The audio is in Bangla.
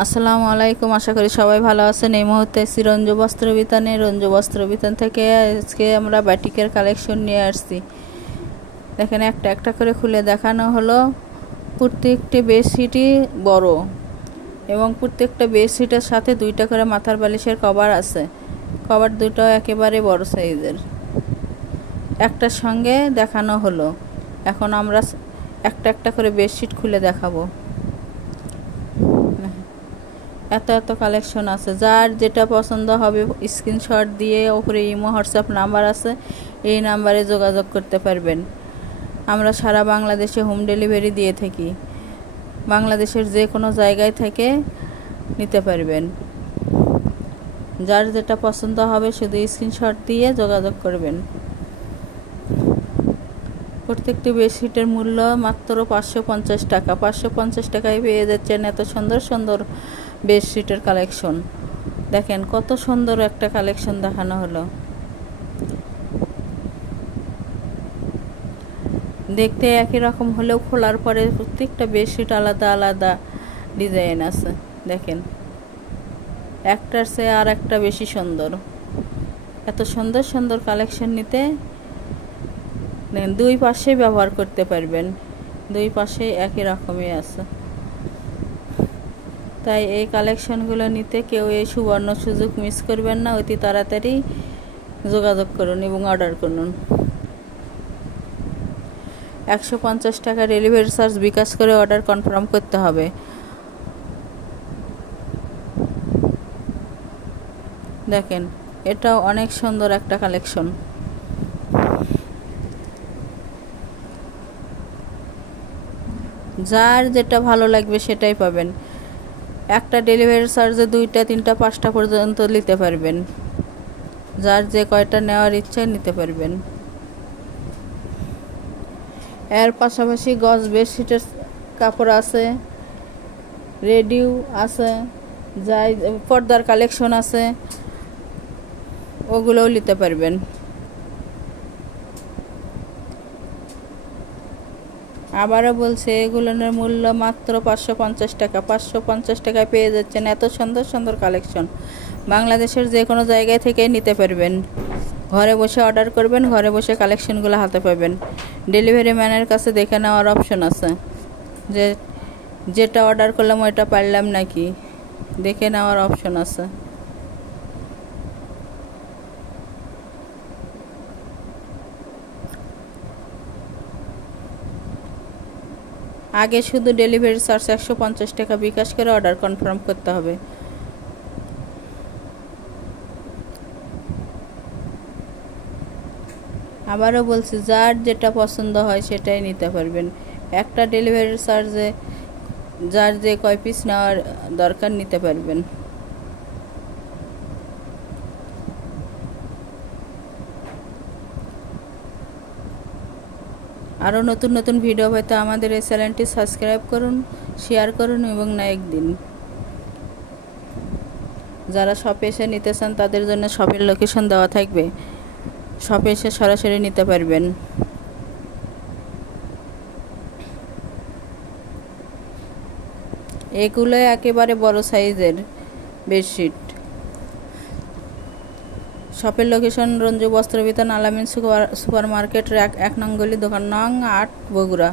আসসালামু আলাইকুম। আশা করি সবাই ভালো আছেন। এই মুহূর্তে এসেছি রঞ্জু বস্ত্র বিতানে। রঞ্জু বস্ত্র বিতান থেকে আজকে আমরা বাটিকের কালেকশন নিয়ে আসছি। দেখেন, একটা একটা করে খুলে দেখানো হলো। প্রত্যেকটি বেডশিটই বড় এবং প্রত্যেকটা বেডশিটের সাথে দুইটা করে মাথার বালিশের কভার আছে। কভার দুটো একেবারে বড় সাইজের। একটার সঙ্গে দেখানো হলো। এখন আমরা একটা একটা করে বেডশিট খুলে দেখাবো। এত এত কালেকশন আছে, যার যেটা পছন্দ হবে স্ক্রিনশট দিয়ে ওপরে ইমো হোয়াটসঅ্যাপ নাম্বার আছে, এই নাম্বারে যোগাযোগ করতে পারবেন। আমরা সারা বাংলাদেশে হোম ডেলিভারি দিয়ে থাকি। বাংলাদেশের যে কোনো জায়গায় থেকে নিতে পারবেন। যার যেটা পছন্দ হবে শুধু স্ক্রিনশট দিয়ে যোগাযোগ করবেন। প্রত্যেকটি বেডশিটের মূল্য মাত্র 550 টাকা। 550 টাকায় পেয়ে যাচ্ছেন এত সুন্দর সুন্দর বেডশিটের কালেকশন। দেখেন কত সুন্দর একটা কালেকশন দেখানো হলো। দেখতে একই রকম হলেও খোলার পরে প্রত্যেকটা বেডশিট আলাদা আলাদা ডিজাইন আছে। দেখেন, একটার চেয়ে আর একটা বেশি সুন্দর। এত সুন্দর সুন্দর কালেকশন নিতে দুই পাশে ব্যবহার করতে পারবেন। দুই পাশে একই রকমই আছে। তাই এই কালেকশনগুলো নিতে কেউ এই সুবর্ণ সুযোগ মিস করবেন না। অতি তাড়াতাড়ি যোগাযোগ করুন এবং অর্ডার করুন। 150 টাকা ডেলিভারি চার্জ বিকাশ করে অর্ডার কনফার্ম করতে হবে। দেখেন, এটাও অনেক সুন্দর একটা কালেকশন। যার যেটা ভালো লাগবে সেটাই পাবেন। একটা ডেলিভারি চার্জে 2টা 3টা 5টা পর্যন্ত নিতে পারবেন। যার যে কয়টা নেওয়ার ইচ্ছা নিতে পারবেন। এর পাশাপাশি গজ বেডশিটের কাপড় আছে, রেডিও আছে, যাই পর্দার কালেকশন আছে, ওগুলোও নিতে পারবেন। আবারও বলছে, এগুলোর মূল্য মাত্র 550 টাকা। 550 টাকায় পেয়ে যাচ্ছেন এত সুন্দর সুন্দর কালেকশন। বাংলাদেশের যে কোনো জায়গায় থেকে নিতে পারবেন। ঘরে বসে অর্ডার করবেন, ঘরে বসে কালেকশনগুলো হাতে পাবেন। ডেলিভারি ম্যানের কাছে দেখে নেওয়ার অপশন আছে, যে যেটা অর্ডার করলাম ওইটা পারলাম নাকি, দেখে নেওয়ার অপশন আছে। আগে শুধু ডেলিভারি চার্জ 150 টাকা বিকাশ করে অর্ডার কনফার্ম করতে হবে। আবারও বলছি, যার যেটা পছন্দ হয় সেটাই নিতে পারবেন। একটা ডেলিভারি চার্জে যার যে কয় পিস নেওয়ার দরকার নিতে পারবেন। আরও নতুন নতুন ভিডিও পেতে আমাদের এই চ্যানেলটি সাবস্ক্রাইব করুন, শেয়ার করুন এবং লাইক দিন। যারা শপে এসে নিতে চান তাদের জন্য শপের লোকেশন দেওয়া থাকবে। শপে এসে সরাসরি নিতে পারবেন। এগুলো একেবারে বড় সাইজের বেডশিট। শপের লোকেশন রঞ্জু বস্ত্র বিতান, আলামিন সুপার মার্কেট, 1 নং গলি, দোকান নং 8, বগুড়া।